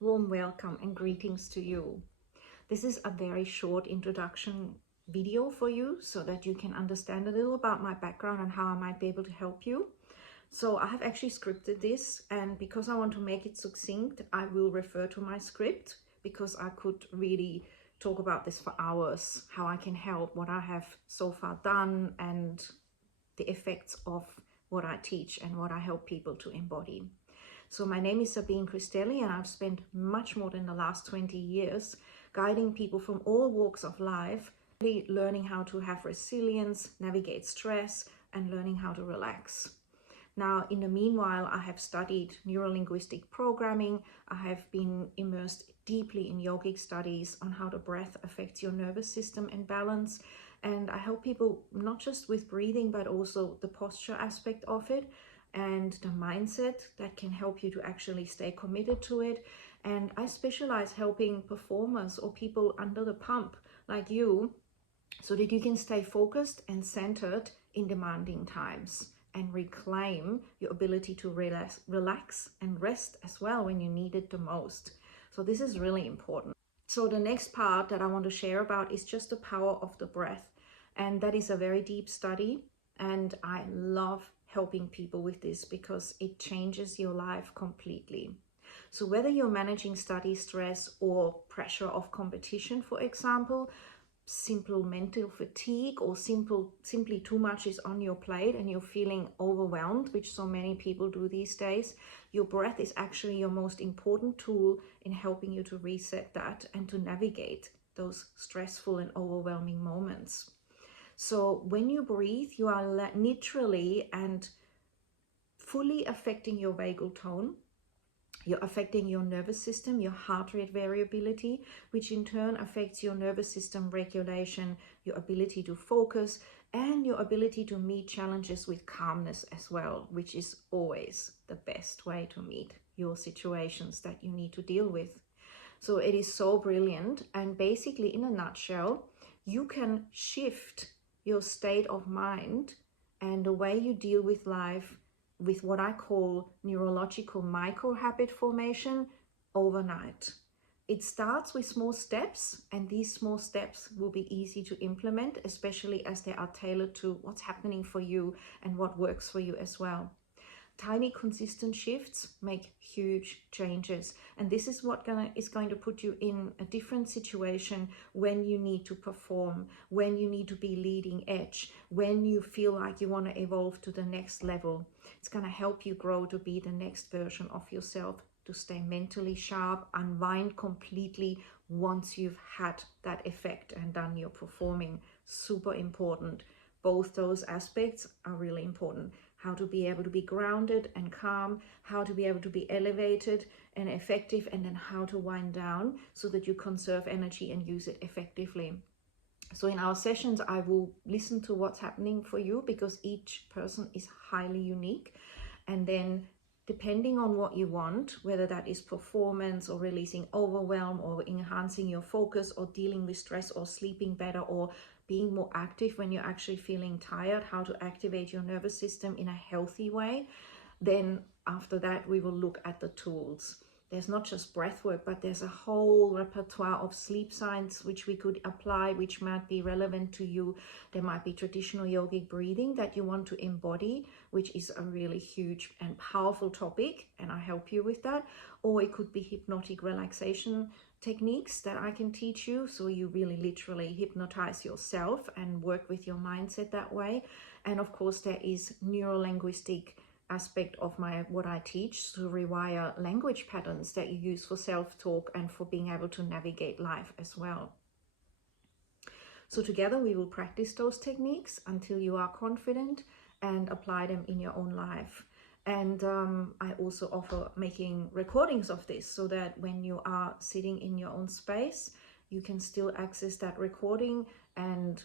Warm welcome and greetings to you. This is a very short introduction video for you so that you can understand a little about my background and how I might be able to help you. So I have actually scripted this, and because I want to make it succinct, I will refer to my script because I could really talk about this for hours, how I can help, what I have so far done, and the effects of what I teach and what I help people to embody. So my name is Sabine Christelli, and I've spent much more than the last 20 years guiding people from all walks of life, really learning how to have resilience, navigate stress, and learning how to relax. Now, in the meanwhile, I have studied neurolinguistic programming. I have been immersed deeply in yogic studies on how the breath affects your nervous system and balance. And I help people not just with breathing, but also the posture aspect of it and the mindset that can help you to actually stay committed to it. And I specialize helping performers or people under the pump like you so that you can stay focused and centered in demanding times and reclaim your ability to relax and rest as well when you need it the most. So this is really important. So the next part that I want to share about is just the power of the breath. And that is a very deep study. And I love helping people with this because it changes your life completely. So whether you're managing study stress or pressure of competition, for example, simple mental fatigue, or simply too much is on your plate and you're feeling overwhelmed, which so many people do these days, your breath is actually your most important tool in helping you to reset that and to navigate those stressful and overwhelming moments. So when you breathe, you are literally and fully affecting your vagal tone. You're affecting your nervous system, your heart rate variability, which in turn affects your nervous system regulation, your ability to focus, and your ability to meet challenges with calmness as well, which is always the best way to meet your situations that you need to deal with. So it is so brilliant. And basically, in a nutshell, you can shift your state of mind and the way you deal with life with what I call neurological micro habit formation overnight. It starts with small steps, and these small steps will be easy to implement, especially as they are tailored to what's happening for you and what works for you as well. Tiny consistent shifts make huge changes, and this is what is going to put you in a different situation when you need to perform, when you need to be leading edge, when you feel like you want to evolve to the next level. It's going to help you grow to be the next version of yourself, to stay mentally sharp, unwind completely once you've had that effect and done your performing. Super important. Both those aspects are really important. How to be able to be grounded and calm, how to be able to be elevated and effective, and then how to wind down so that you conserve energy and use it effectively. So in our sessions, I will listen to what's happening for you because each person is highly unique. And then depending on what you want, whether that is performance or releasing overwhelm or enhancing your focus or dealing with stress or sleeping better or being more active when you're actually feeling tired, how to activate your nervous system in a healthy way, then after that we will look at the tools. There's not just breath work, but there's a whole repertoire of sleep science which we could apply, which might be relevant to you. There might be traditional yogic breathing that you want to embody, which is a really huge and powerful topic, and I help you with that. Or it could be hypnotic relaxation techniques that I can teach you, so you really literally hypnotize yourself and work with your mindset that way. And of course, there is neurolinguistic aspect of what I teach to rewire language patterns that you use for self-talk and for being able to navigate life as well. So together we will practice those techniques until you are confident and apply them in your own life. And I also offer making recordings of this so that when you are sitting in your own space, you can still access that recording and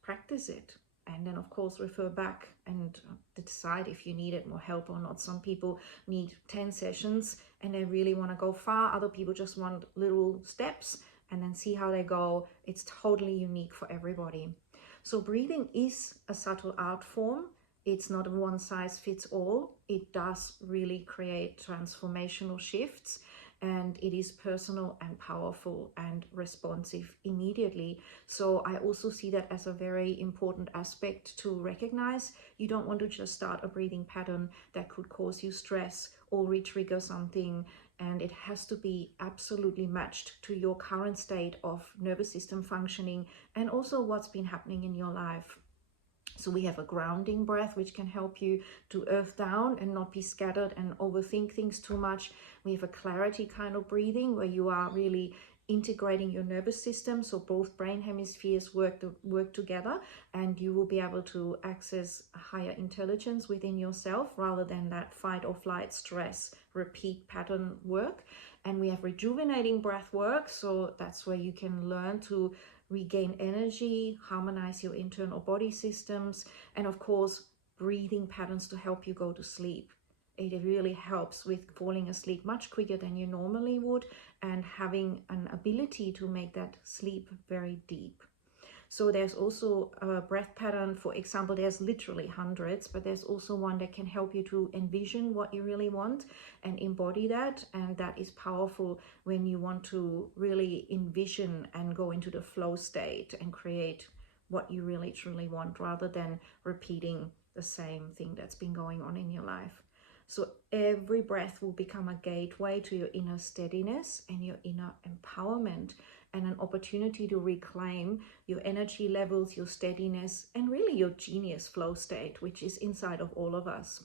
practice it. And then, of course, refer back and decide if you needed more help or not. Some people need 10 sessions and they really want to go far. Other people just want little steps and then see how they go. It's totally unique for everybody. So breathing is a subtle art form. It's not a one size fits all. It does really create transformational shifts. and it is personal and powerful and responsive immediately. So I also see that as a very important aspect to recognize. You don't want to just start a breathing pattern that could cause you stress or re-trigger something, and it has to be absolutely matched to your current state of nervous system functioning and also what's been happening in your life. So we have a grounding breath, which can help you to earth down and not be scattered and overthink things too much. We have a clarity kind of breathing where you are really integrating your nervous system, so both brain hemispheres work together, and you will be able to access a higher intelligence within yourself rather than that fight or flight, stress, repeat pattern work. And we have rejuvenating breath work, so that's where you can learn to regain energy, harmonize your internal body systems, and of course breathing patterns to help you go to sleep. It really helps with falling asleep much quicker than you normally would and having an ability to make that sleep very deep. So there's also a breath pattern, for example, there's literally hundreds, but there's also one that can help you to envision what you really want and embody that. And that is powerful when you want to really envision and go into the flow state and create what you really truly want rather than repeating the same thing that's been going on in your life. So every breath will become a gateway to your inner steadiness and your inner empowerment, and an opportunity to reclaim your energy levels, your steadiness, and really your genius flow state, which is inside of all of us.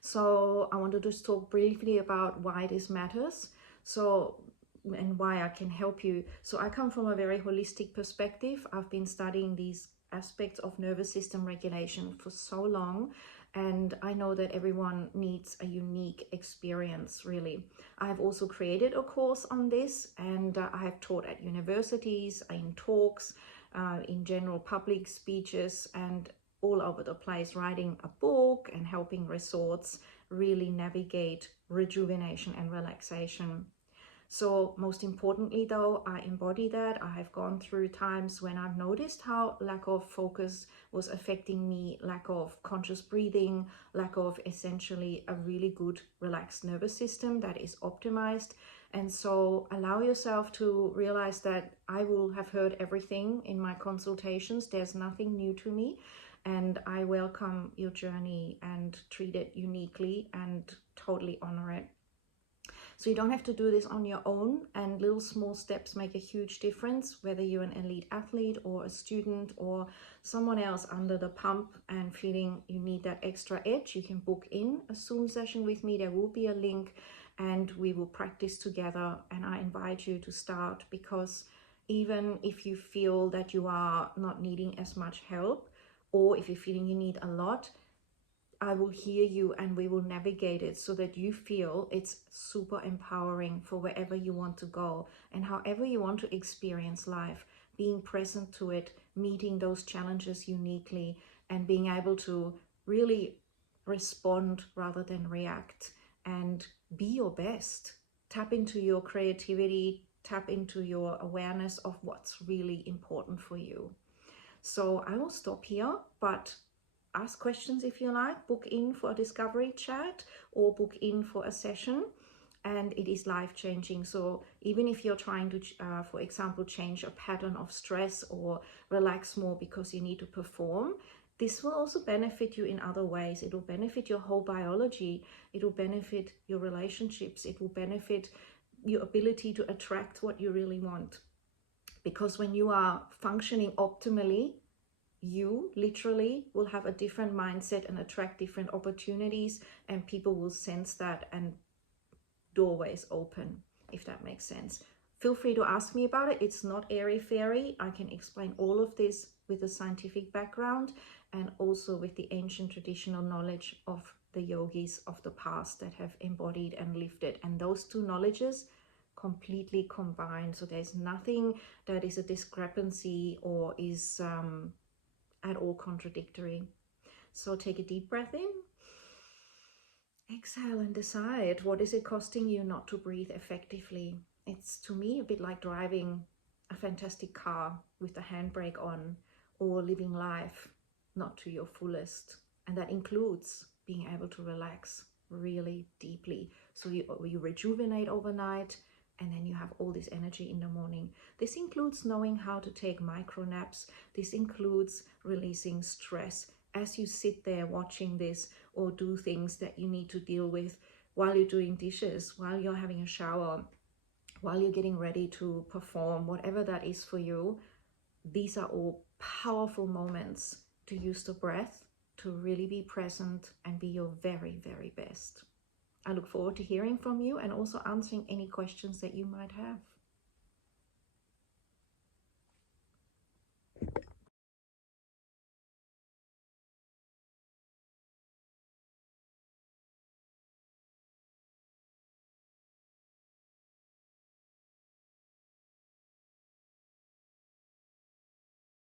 So I want to just talk briefly about why this matters. And why I can help you. So I come from a very holistic perspective. I've been studying these aspects of nervous system regulation for so long, and I know that everyone needs a unique experience, really. I've also created a course on this, and I have taught at universities, in talks, in general public speeches, and all over the place, writing a book and helping resorts really navigate rejuvenation and relaxation. So most importantly though, I embody that. I have gone through times when I've noticed how lack of focus was affecting me, lack of conscious breathing, lack of essentially a really good relaxed nervous system that is optimized. And so allow yourself to realize that I will have heard everything in my consultations. There's nothing new to me, and I welcome your journey and treat it uniquely and totally honor it. So you don't have to do this on your own, and little small steps make a huge difference, whether you're an elite athlete or a student or someone else under the pump and feeling you need that extra edge. You can book in a Zoom session with me. There will be a link and we will practice together, and I invite you to start, because even if you feel that you are not needing as much help, or if you're feeling you need a lot, I will hear you and we will navigate it so that you feel it's super empowering for wherever you want to go and however you want to experience life, being present to it, meeting those challenges uniquely, and being able to really respond rather than react and be your best. Tap into your creativity, tap into your awareness of what's really important for you. So I will stop here, but ask questions if you like, book in for a discovery chat or book in for a session, and it is life-changing. So even if you're trying to, for example, change a pattern of stress or relax more because you need to perform, this will also benefit you in other ways. It will benefit your whole biology. It will benefit your relationships. It will benefit your ability to attract what you really want. Because when you are functioning optimally, you literally will have a different mindset and attract different opportunities, and people will sense that and doorways open, if that makes sense. Feel free to ask me about it. It's not airy-fairy. I can explain all of this with a scientific background and also with the ancient traditional knowledge of the yogis of the past that have embodied and lived it. And those two knowledges completely combined. So there's nothing that is a discrepancy or is at all contradictory. So take a deep breath in, exhale, and decide, what is it costing you not to breathe effectively? It's, to me, a bit like driving a fantastic car with the handbrake on, or living life not to your fullest. And that includes being able to relax. really deeply. So you rejuvenate overnight, and then you have all this energy in the morning. This includes knowing how to take micro naps. This includes releasing stress as you sit there watching this, or do things that you need to deal with while you're doing dishes, while you're having a shower, while you're getting ready to perform, whatever that is for you. These are all powerful moments to use the breath to really be present and be your very, very best. I look forward to hearing from you and also answering any questions that you might have.